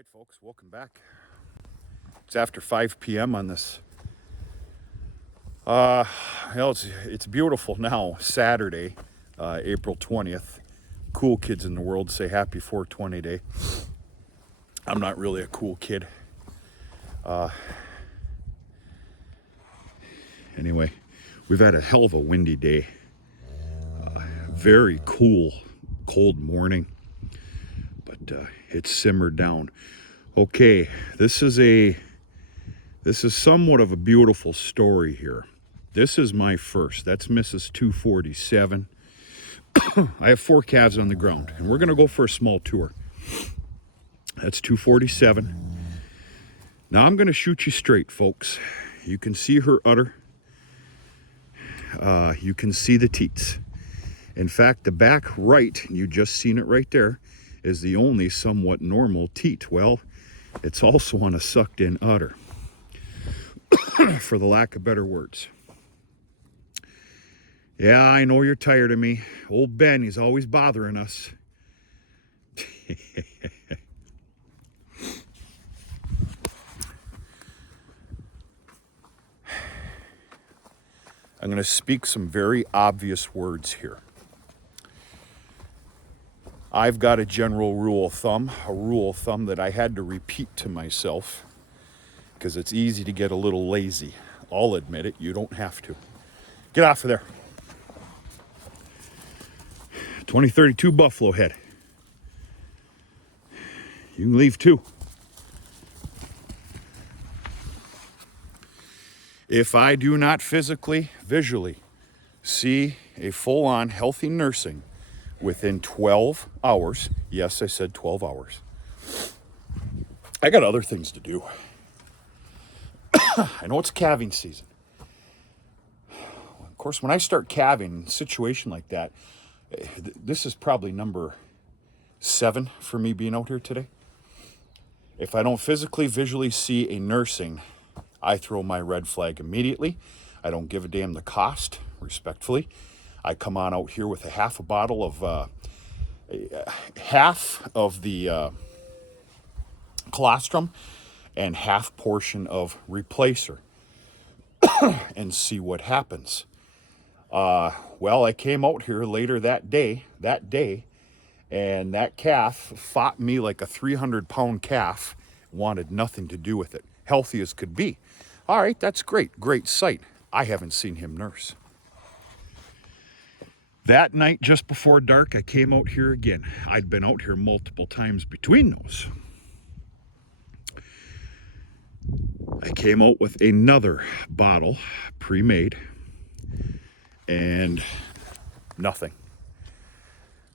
right, folks, welcome back. It's after 5 p.m. on this. It's beautiful now, Saturday, April 20th. Cool kids in the world say happy 420 day. I'm not really a cool kid. Anyway, we've had a hell of a windy day. Very cool, cold morning, but it's simmered down. Okay, this is somewhat of a beautiful story here. This is my first. That's Mrs. 247. I have 4 calves on the ground, and we're going to go for a small tour. That's 247. Now I'm going to shoot you straight, folks. You can see her udder. You can see the teats. In fact, the back right, you just seen it right there, is the only somewhat normal teat. Well, it's also on a sucked in udder, for the lack of better words. Yeah, I know you're tired of me. Old Ben, he's always bothering us. I'm going to speak some very obvious words here. I've got a general rule of thumb that I had to repeat to myself because it's easy to get a little lazy. I'll admit it, you don't have to. Get off of there. 2032 Buffalo head. You can leave too. If I do not visually see a full-on healthy nursing within 12 hours, yes, I said 12 hours, I got other things to do. I know it's calving season. Of course, when I start calving in a situation like that, this is probably number 7 for me being out here today. If I don't visually see a nursing, I throw my red flag immediately. I don't give a damn the cost, respectfully. I come on out here with half a bottle of, half of the colostrum and half portion of replacer and see what happens. Well, I came out here later that day, and that calf fought me like a 300-pound calf, wanted nothing to do with it. Healthy as could be. All right, that's great sight. I haven't seen him nurse. That night, just before dark, I came out here again. I'd been out here multiple times between those. I came out with another bottle, pre-made, and nothing.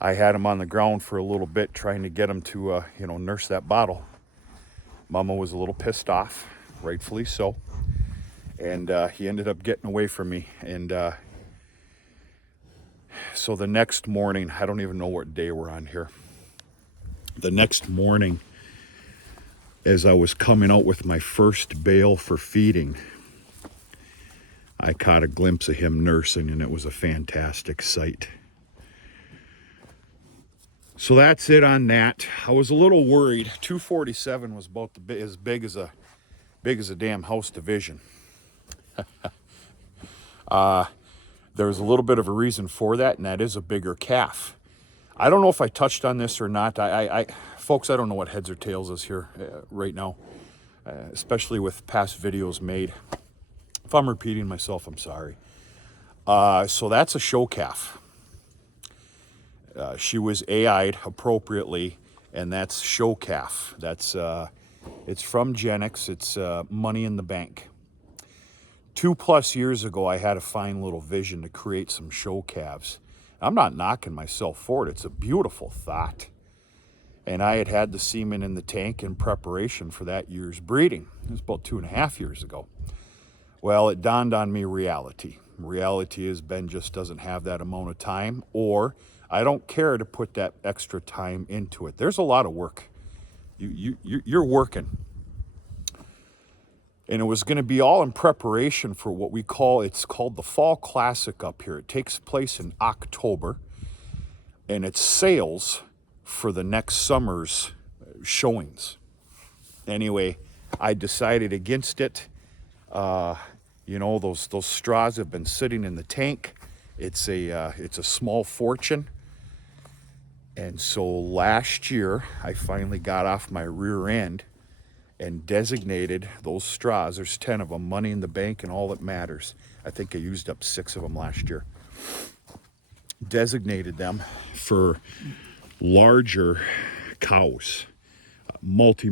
I had him on the ground for a little bit, trying to get him to, nurse that bottle. Mama was a little pissed off, rightfully so, and he ended up getting away from me. And so the next morning, I don't even know what day we're on here. The next morning, as I was coming out with my first bale for feeding, I caught a glimpse of him nursing, and it was a fantastic sight. So that's it on that. I was a little worried. 247 was about as big as a damn house division. There's a little bit of a reason for that, and that is a bigger calf. I don't know if I touched on this or not. Folks, I don't know what heads or tails is here right now, especially with past videos made. If I'm repeating myself, I'm sorry. So that's a show calf. She was AI'd appropriately, and that's show calf. That's it's from Genix. It's money in the bank. 2+ years ago, I had a fine little vision to create some show calves. I'm not knocking myself for it. It's a beautiful thought. And I had the semen in the tank in preparation for that year's breeding. It was about 2.5 years ago. Well, it dawned on me reality. Reality is Ben just doesn't have that amount of time, or I don't care to put that extra time into it. There's a lot of work. You're working. And it was going to be all in preparation for what it's called the Fall Classic up here. It takes place in October, and it's sales for the next summer's showings. Anyway, I decided against it. You know, those straws have been sitting in the tank. It's a small fortune. And so last year, I finally got off my rear end and designated those straws. There's 10 of them, money in the bank and all that matters. I think I used up 6 of them last year. Designated them for larger cows, multi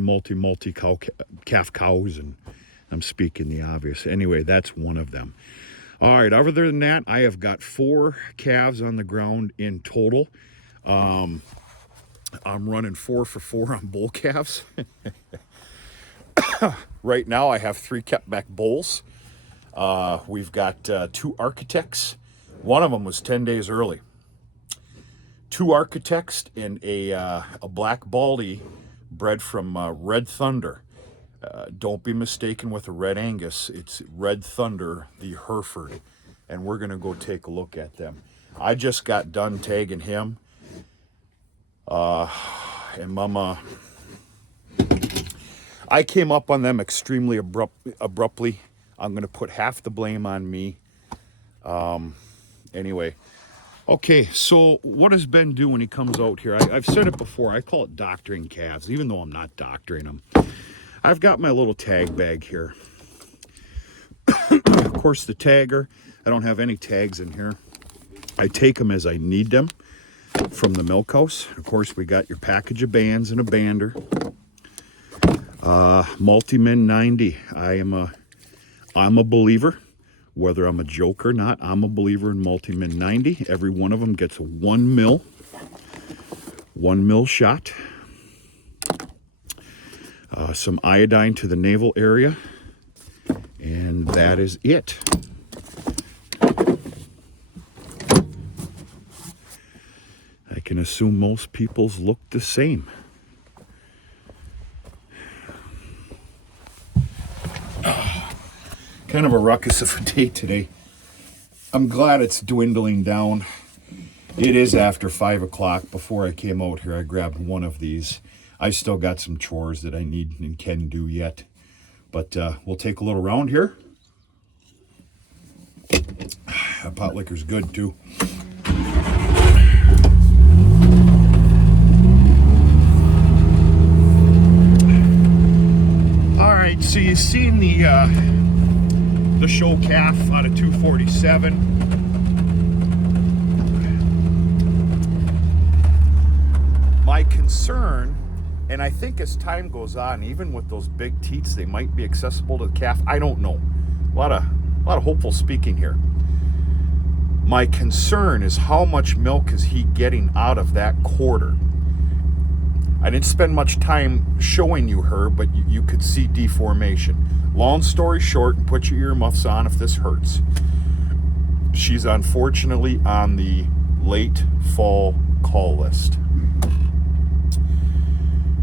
calf cows, and I'm speaking the obvious. Anyway, that's one of them. All right, other than that, I have got 4 calves on the ground in total. I'm running 4 for 4 on bull calves. Right now I have 3 kept back bulls. We've got 2 architects. One of them was 10 days early. 2 architects and a black baldy bred from Red Thunder. Don't be mistaken with a Red Angus. It's Red Thunder, the Hereford. And we're going to go take a look at them. I just got done tagging him. And Mama, I came up on them extremely abruptly. I'm going to put half the blame on me. Anyway. Okay, so what does Ben do when he comes out here? I've said it before. I call it doctoring calves, even though I'm not doctoring them. I've got my little tag bag here. Of course, the tagger, I don't have any tags in here. I take them as I need them from the milk house. Of course, we got your package of bands and a bander. Multi-Min 90. I'm a believer. Whether I'm a joke or not, I'm a believer in Multi-Min 90. Every one of them gets a 1 mil shot. Some iodine to the navel area. And that is it. I can assume most people's look the same. Kind of a ruckus of a day today. I'm glad it's dwindling down. It is after 5 o'clock. Before I came out here, I grabbed one of these. I've still got some chores that I need and can do yet. But we'll take a little round here. That pot liquor's good too. All right, so you've seen the show calf out of 247. My concern, and I think as time goes on, even with those big teats, they might be accessible to the calf. I don't know. A lot of hopeful speaking here. My concern is how much milk is he getting out of that quarter. I didn't spend much time showing you her, but you could see deformation. Long story short, and put your earmuffs on if this hurts. She's unfortunately on the late fall call list.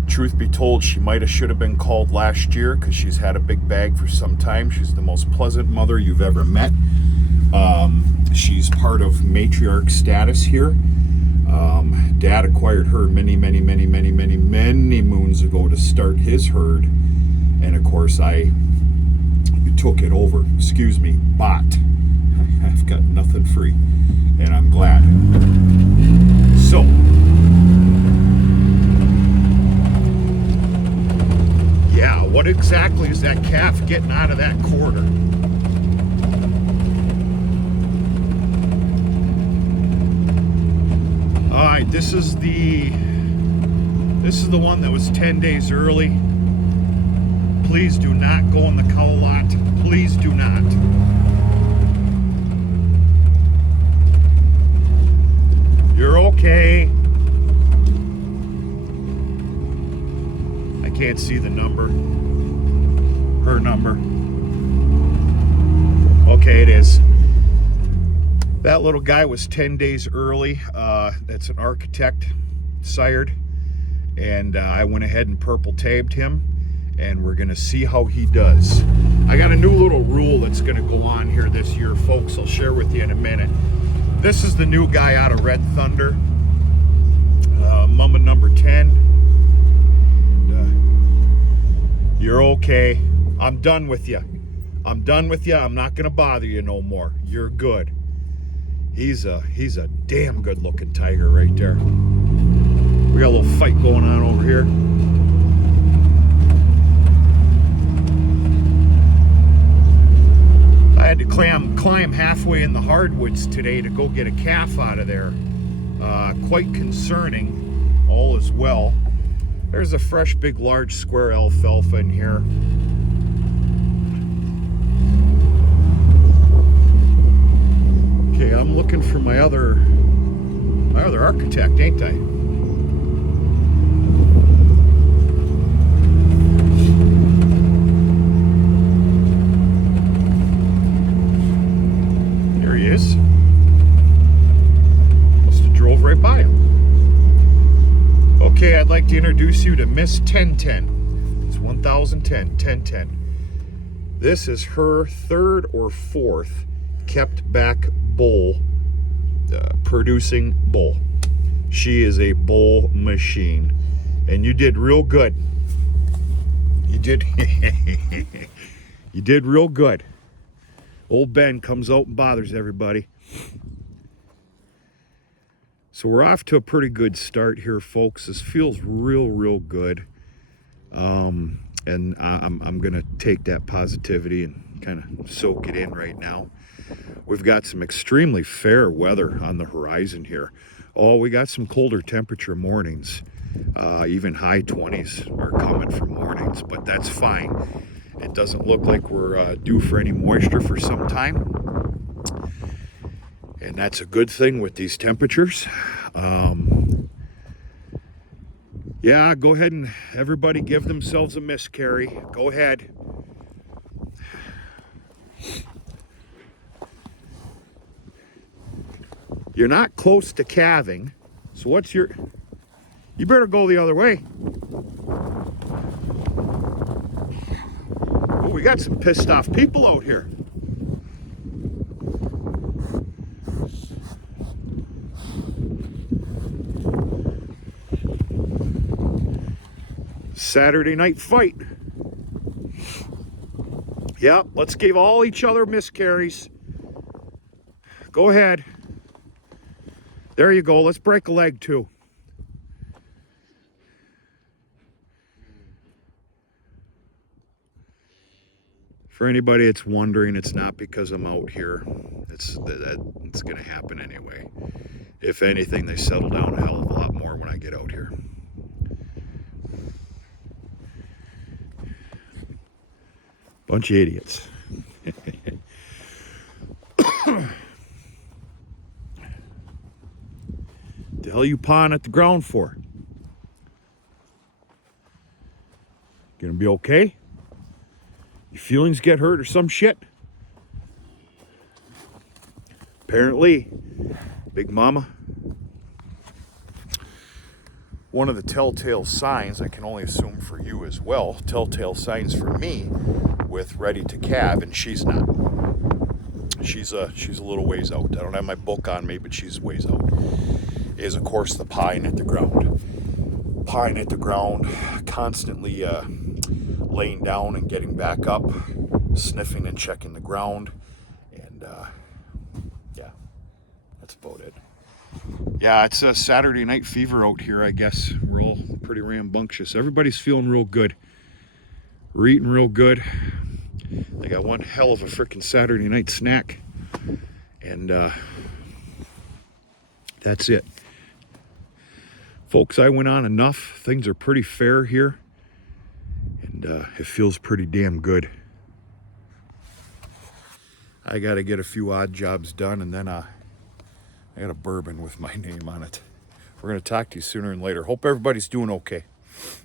Truth be told, she should have been called last year because she's had a big bag for some time. She's the most pleasant mother you've ever met. She's part of matriarch status here. Dad acquired her many moons ago to start his herd. And of course, I took it over. Excuse me, bought. I've got nothing free, and I'm glad. So, yeah, what exactly is that calf getting out of that quarter? All right, this is the one that was 10 days early. Please do not go in the cow lot. Please do not. You're okay. I can't see the number. Her number. Okay, it is. That little guy was 10 days early. That's an architect sired. And I went ahead and purple tabbed him. And we're going to see how he does. I got a new little rule that's going to go on here this year, folks. I'll share with you in a minute. This is the new guy out of Red Thunder. Mama number 10. You're okay. I'm done with you. I'm done with you. I'm not gonna bother you no more. You're good. He's a damn good looking tiger right there. We got a little fight going on over here. I had to climb halfway in the hardwoods today to go get a calf out of there. Quite concerning. All is well. There's a fresh, big, large square alfalfa in here. Okay, I'm looking for my other architect, ain't I? There he is. Must have drove right by him. Okay, I'd like to introduce you to Miss 1010. It's 1010, 1010. This is her third or fourth kept back bull, producing bull. She is a bull machine, and you did real good. You did, you did real good. Old Ben comes out and bothers everybody. So we're off to a pretty good start here, folks. This feels real good. And I'm gonna take that positivity and kind of soak it in right now. We've got some extremely fair weather on the horizon here. Oh, we got some colder temperature mornings. Even high 20s are coming for mornings, but that's fine. It doesn't look like we're due for any moisture for some time. And that's a good thing with these temperatures. Yeah, go ahead and everybody give themselves a miscarry. Go ahead. You're not close to calving, so what's your... You better go the other way. Oh, we got some pissed off people out here. Saturday night fight. Yeah, let's give all each other miscarries. Go ahead. There you go. Let's break a leg too. For anybody that's wondering, it's not because I'm out here. It's going to happen anyway. If anything, they settle down a hell of a lot more when I get out here. Bunch of idiots. The hell you pawing at the ground for? Gonna be okay? Your feelings get hurt or some shit? Apparently, Big Mama. One of the telltale signs, I can only assume for you as well, telltale signs for me with ready to calve, and she's not. She's a little ways out. I don't have my book on me, but she's ways out. Is of course the pine at the ground. Pine at the ground, constantly laying down and getting back up, sniffing and checking the ground, and yeah, that's about it. Yeah, it's a Saturday night fever out here, I guess. We're all pretty rambunctious. Everybody's feeling real good. We're eating real good. They got one hell of a freaking Saturday night snack, and that's it. Folks, I went on enough. Things are pretty fair here, and it feels pretty damn good. I got to get a few odd jobs done, and then I got a bourbon with my name on it. We're going to talk to you sooner and later. Hope everybody's doing okay.